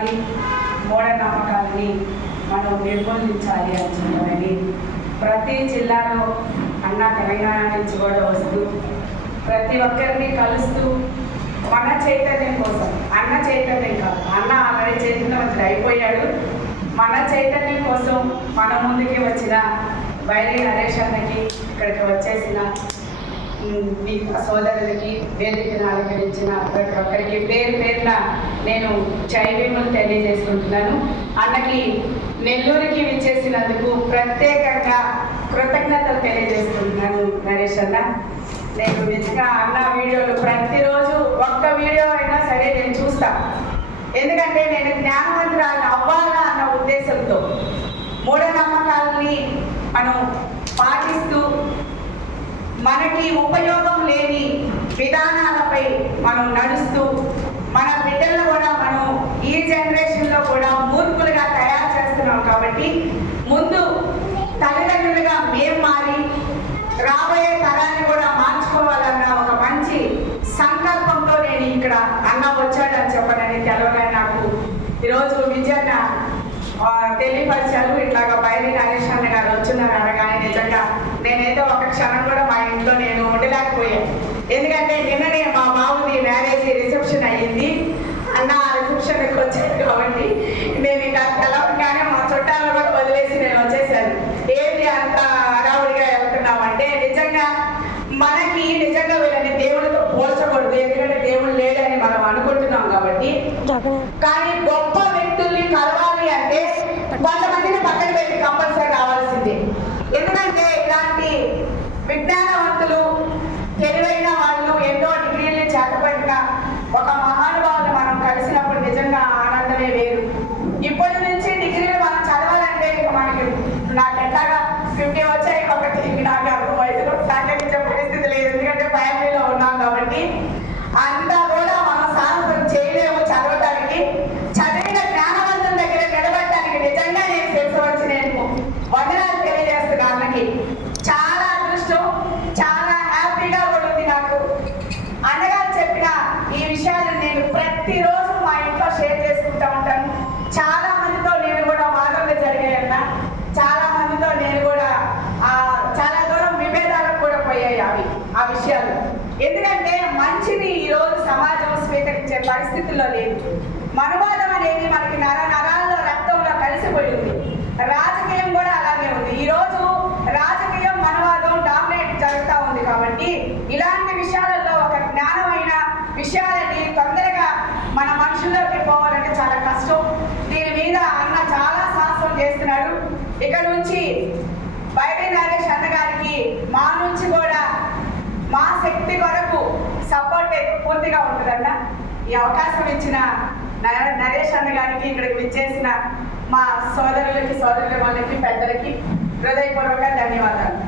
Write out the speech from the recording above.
జాతి మూఢనమ్మకాలని మనం నిర్మూలించాలి అని చెప్పాలని ప్రతి జిల్లాలో అన్న తెలంగాణ నుంచి కూడా వస్తూ ప్రతి ఒక్కరిని కలుస్తూ మన చైతన్యం కోసం అన్న చైతన్యం కాదు అన్న ఆల్రెడీ చైతన్యవంతుడు అయిపోయాడు. మన చైతన్యం కోసం మన ముందుకి వచ్చిన వైరీ నరేష్ అన్నకి ఇక్కడికి వచ్చేసిన మీ సోదరులకి వేదికను అలంకరించిన ప్రతి ఒక్కరికి పేరు పేరున నేను చైవీములు తెలియజేసుకుంటున్నాను. అన్నకి నెల్లూరుకి విచ్చేసినందుకు ప్రత్యేకంగా కృతజ్ఞతలు తెలియజేసుకుంటున్నాను నరేష్ అన్న. నేను నిజంగా అన్న వీడియోలు ప్రతిరోజు ఒక్క వీడియో అయినా సరే నేను చూస్తా. ఎందుకంటే నేను జ్ఞానవంతురాలు అవ్వాలా అన్న ఉద్దేశంతో మూఢనమ్మకాలని మనం పాటిస్తూ మనకి ఉపయోగం లేని విధానాలపై మనం నడుస్తూ మన బిడ్డలను కూడా మనం ఈ జనరేషన్లో కూడా మూర్ఖులుగా తయారు చేస్తున్నాం కాబట్టి ముందు తల్లిదండ్రులుగా మేం మారి రాబోయే తరాన్ని కూడా మార్చుకోవాలన్న ఒక మంచి సంకల్పంతో నేను ఇక్కడ అన్న వచ్చాడని చెప్పనని తెలవగానే నాకు ఈరోజు విజయన్న తెలియపరిచారు. ఇట్లాగా బయలు నరేష్ అన్న గారు వచ్చిందని అనగానే నిజంగా క్షణం కూడా మా ఇంట్లో నేను ఉండలేకపోయాను. ఎందుకంటే నిన్ననే మా బాబుది మ్యారేజ్ రిసెప్షన్ అయ్యింది. అన్న ఆ రిసెప్షన్కి వచ్చాను కాబట్టి నేను ఇంకా తెలవగానే మా చుట్టాలను కూడా వదిలేసి నేను వచ్చేసాను. ఏంటి అంత హడావుడిగా వెళ్తున్నాం అంటే నిజంగా మనకి నిజంగా వీళ్ళని దేవుడితో పోల్చకూడదు. ఎందుకంటే దేవుడు లేడని మనం అనుకుంటున్నాం కాబట్టి. కానీ విజ్ఞానవంతులు తెలివైన వాళ్ళు ఎన్నో డిగ్రీలు చేతపడిన ఒక మహానుభావులు మనం కలిసినప్పుడు నిజంగా ఆనందమే వేరు ఇప్పటి నుంచి డిగ్రీలు మనం చదవాలంటే ఇక మనకి నాకు ఎట్లాగా ఫిఫ్టీ వచ్చాయి ఒకటి నాకు అంత వయసులో సాంకేతిక పరిస్థితి లేదు ఎందుకంటే ఫ్యామిలీలో ఉన్నాం కాబట్టి అంతా కూడా మనం సాహసం చేయలేము చదవటానికి చదివిన జ్ఞానవంతుల దగ్గర నిలబడటానికి నిజంగా నేను తెలుసవచ్చు నేను వందనాలు తెలియజేస్తున్నా అన్నకి చాలా అదృష్టం చాలా హ్యాపీగా కూడా ఉంది నాకు అన్నగారు చెప్పిన ఈ విషయాలు నేను ప్రతిరోజు మా ఇంట్లో షేర్ చేసుకుంటా ఉంటాను. చాలా మందితో నేను కూడా వాదనలు జరిగాయన్న చాలా మందితో నేను కూడా ఆ, చాలా దూరం విభేదాలకు కూడా పోయాయి అవి ఆ విషయాలు. ఎందుకంటే మంచిని ఈ రోజు సమాజం స్వీకరించే పరిస్థితుల్లో లేదు. మనువాదం అనేది మనకి నర విషయాలని తొందరగా మన మనుషుల్లోకి పోవాలంటే చాలా కష్టం. దీని మీద అన్న చాలా సాహసం చేస్తున్నాడు. ఇక్కడ నుంచి బయట నరేష్ అన్న గారికి మా నుంచి కూడా మా శక్తి కొరకు సపోర్ట్ పూర్తిగా ఉంటుందన్న. ఈ అవకాశం ఇచ్చిన నరేష్ అన్న గారికి ఇక్కడికి విచ్చేసిన మా సోదరులకి సోదరుల వాళ్ళకి పెద్దలకి హృదయపూర్వక ధన్యవాదాలు.